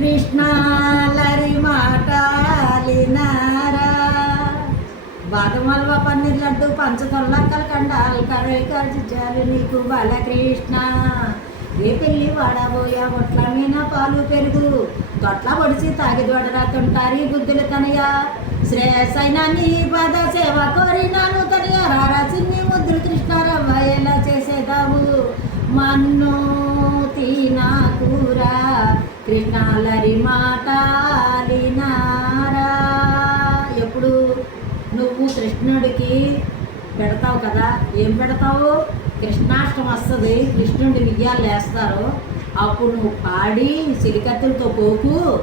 కృష్ణాలరి మాటాలినారా బాదమల్వ పన్నీర్ లడ్డు పంచదొల్ల కలకండాలు కరవి కలిసి నీకు బాలకృష్ణ. ఏ పెళ్ళి వాడబోయా? ఒట్ల మీన పాలు పెరుగు. తొట్ల పొడిచి తాగి దొడరాకుంటారి బుద్ధులు తనయ. శ్రేయసైన నీ పద సేవ కోరినాను తనయ. రారా చిన్ని ముద్దులు కృష్ణారవ్వ ఎలా చేసేదావు? మన్ను కృష్ణాలరి మాటాలినారా ఎప్పుడు? నువ్వు కృష్ణుడికి పెడతావు కదా. ఏం పెడతావు? కృష్ణాష్టమి వస్తుంది. కృష్ణుడి విజయాలు వేస్తారు. అప్పుడు నువ్వు పాడి సిరికత్తులతో పోకు.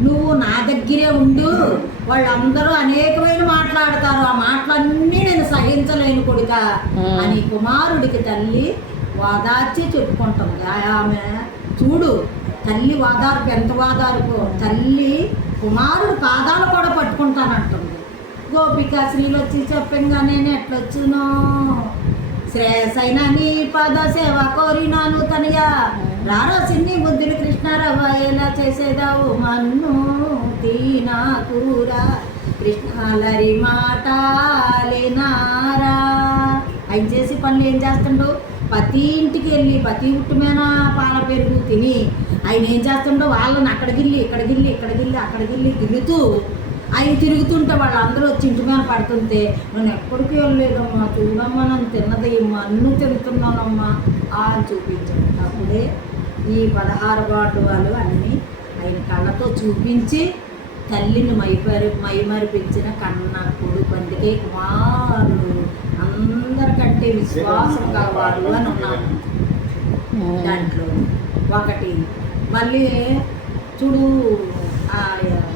నువ్వు నా దగ్గరే ఉండు. వాళ్ళందరూ అనేకమైన మాట్లాడతారు. ఆ మాటలన్నీ నేను సహించలేను కొడుక. అని కుమారుడికి తల్లి వాదార్చి చెప్పుకుంటుంది. ఆమె చూడు తల్లి వాదార్పు ఎంత వాదార్పు తల్లి కుమారుడు పాదాలు కూడా పట్టుకుంటానంటుంది. గోపిక శ్రీలు వచ్చి చెప్పంగా నేను ఎట్లొచ్చును? శ్రేయసైన నీ పద సేవ కోరినాను తనయా. రారా సిన్ని బుద్ధులు కృష్ణారవ్వ ఎలా చేసేదావు? మన్ను తీనా కూర. కృష్ణాలరి మాటాలినారా ఆయన చేసి పనులు ఏం చేస్తుండవు ప్రతి ఇంటికి వెళ్ళి ప్రతి ఉట్టుమైన పాల పెరుగు తిని ఆయన ఏం చేస్తుండో వాళ్ళని అక్కడికి వెళ్ళి ఇక్కడికి వెళ్ళి ఇక్కడికి వెళ్ళి అక్కడికి వెళ్ళి తిరుగుతూ ఆయన తిరుగుతుంటే వాళ్ళందరూ వచ్చి ఇంటి మీద పడుతుంటే నేను ఎక్కడికి వెళ్ళలేదమ్మా? చూడమ్మా నన్ను తిన్నది నన్ను తింటున్నానమ్మా? ఆ అని చూపించాడు. అప్పుడే ఈ పదహారు బాటు వాళ్ళు అన్నీ ఆయన కళ్ళతో చూపించి తల్లిని మైపరి మైమరిపించిన కన్న కొడుకు అందుకే కుమారుడు. అందరికంటే విశ్వాసం కలవాడు అని ఉన్నాను దాంట్లో ఒకటి మళ్ళీ చూడు ఆ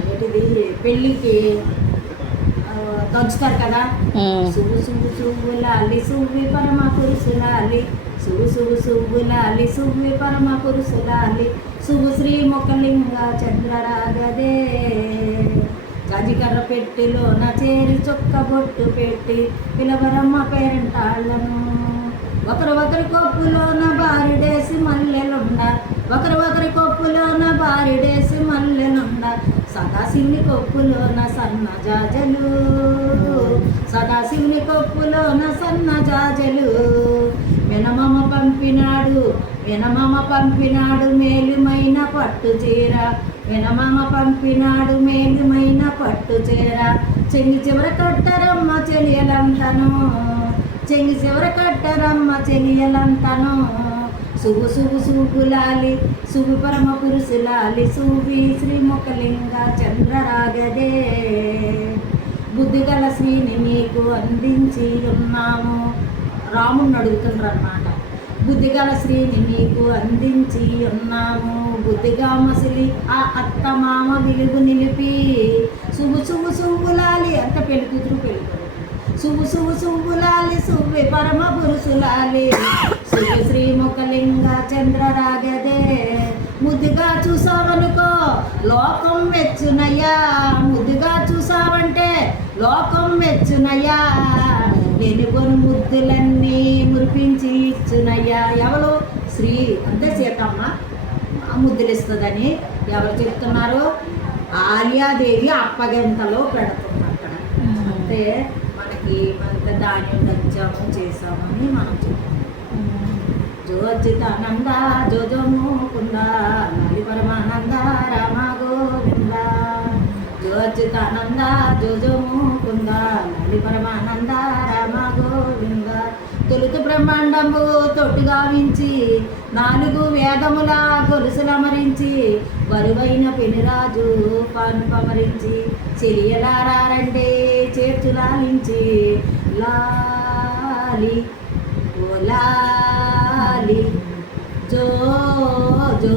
ఏంటిది పెళ్ళికి దంచుతారు కదా? సువ్వు సువ్వు సువ్వులాలి సువ్వి పరమ పురుషులాలి సువ్వు సువ్వు సువ్వులాలి సువ్వి పరమ పురుషులాలి సువ్వు శ్రీ మొక్కలింగ చంద్రరాగదే జాజికర్ర పెట్టిలో నా చేరి చొక్క బొట్టు పెట్టి పిలవరమ్మ పేరంటాళ్ళను ఒకరు ఒకరి కొప్పులోన బారిడేసి మల్లెలుండ ఒకరు ఒకరి కొప్పులోన బారిడేసి మల్లెలుండ సదాశివుని కొప్పులోన సన్న జాజలు. సదాశివుని కొప్పులోన సన్న జాజలు. మినమమ పంపినాడు మినమమ పంపినాడు మేలుమైన పట్టు చీర వినమమ పంపినాడు మేలుమైన పట్టు చీర చెంగి చివర కట్టరమ్మ చెలియలంతను. చెంగి చివర కట్టరమ్మ చెలియలంతను. శుభు శుభు శుభులాలి శుభు పరమ పురుషులాలి శుభి శ్రీముఖలింగ చంద్రరాగదే. బుద్ధిగల శ్రీని నీకు అందించి ఉన్నాము. రాముణ్ణి అడుగుతుండ్రు అన్నమాట బుద్ధిగల శ్రీని నీకు అందించి ఉన్నాము. బుద్ధిగామ మసిలి ఆ అత్త మామ విలుగు నిలిపి. శుభు శుభు శుభులాలి అంత పెళ్ళి కూతురు పెళ్ళి శుభు శుభు శుభులాలి శుభి పరమ పురుషులాలి శుభ చంద్ర చంద్రరాగదే ముద్దుగా చూసావనుకో లోకం మెచ్చునయ్యా. ముద్దుగా చూసావంటే లోకం మెచ్చునయ్యా. ఎనుగొను ముద్దులన్నీ మురిపించి ఇచ్చునయ్యా. ఎవరు? శ్రీ అంతే సీతమ్మ ఆ ముద్దులు ఇస్తుందని ఎవరు చెప్తున్నారు? ఆర్యాదేవి అప్పగింతలో పెడుతుంది అక్కడ అంటే మనకి మనకి ధాన్యం దంచాము చేసామని మనం చెప్తాం జోజితానంద జోజో ముకుంద నలి పరమానంద రామ గోవింద. జోజితానంద జోజో ముకుంద నలి పరమానంద తొలుత బ్రహ్మాండము తొట్టు గావించి నాలుగు వేదముల గొలుసులమరించి బరువైన పెనురాజు పాను పమరించి చెలియలారండే చేర్చులాలించి లాలి ఓ లాలి జో జో